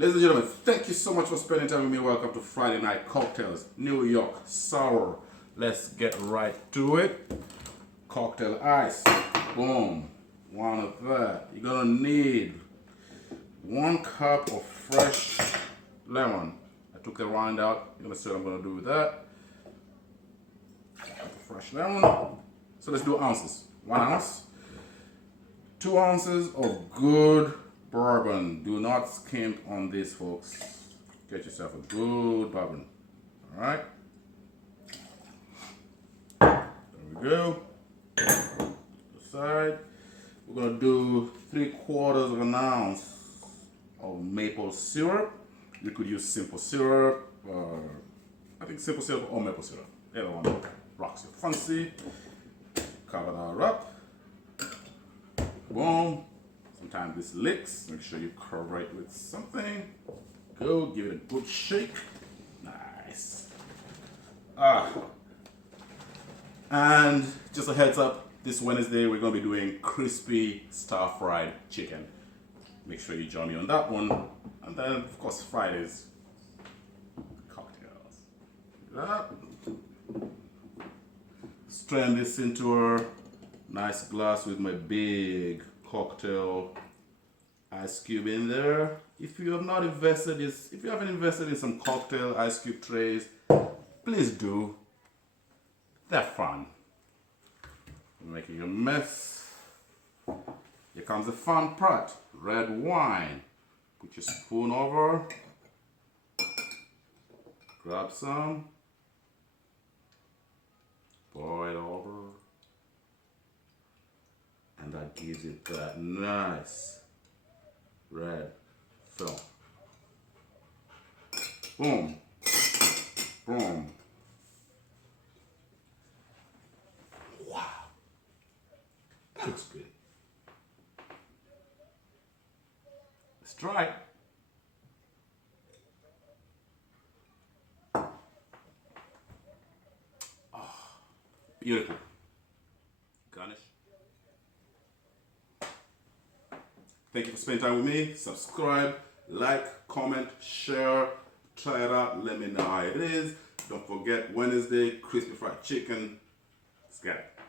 Ladies and gentlemen, thank you so much for spending time with me. Welcome to Friday Night Cocktails, New York Sour. Let's get right to it. Cocktail ice, boom, one of that. You're gonna need 1 cup of fresh lemon. I took the rind out. You're gonna see what I'm gonna do with that. Fresh lemon. So let's do ounces. 1 ounce. 2 ounces of good bourbon. Do not skimp on this, folks. Get yourself a good bourbon. All right. There we go. Aside. We're gonna do 3/4 of an ounce of maple syrup. You could use simple syrup, or I think simple syrup or maple syrup. Either one rocks your fancy. Cover that up. Boom. Sometimes this leaks. Make sure you cover it with something. Go. Give it a good shake. Nice. And just a heads up, this Wednesday we're going to be doing crispy stir-fried chicken. Make sure you join me on that one. And then, of course, Fridays, cocktails. Strain this into a nice glass with my big cocktail ice cube in there. If you have not invested if you haven't invested in some cocktail ice cube trays, please do. They're fun. I'm making a mess. Here comes the fun part. Red wine. Put your spoon over. Grab some. Pour it over. And that gives it that nice red film. Boom. Boom. Wow. That looks good. Let's try it. Oh, beautiful. Garnish. Thank you for spending time with me. Subscribe, like, comment, share. Try it out. Let me know how it is. Don't forget Wednesday, crispy fried chicken. Let's get it.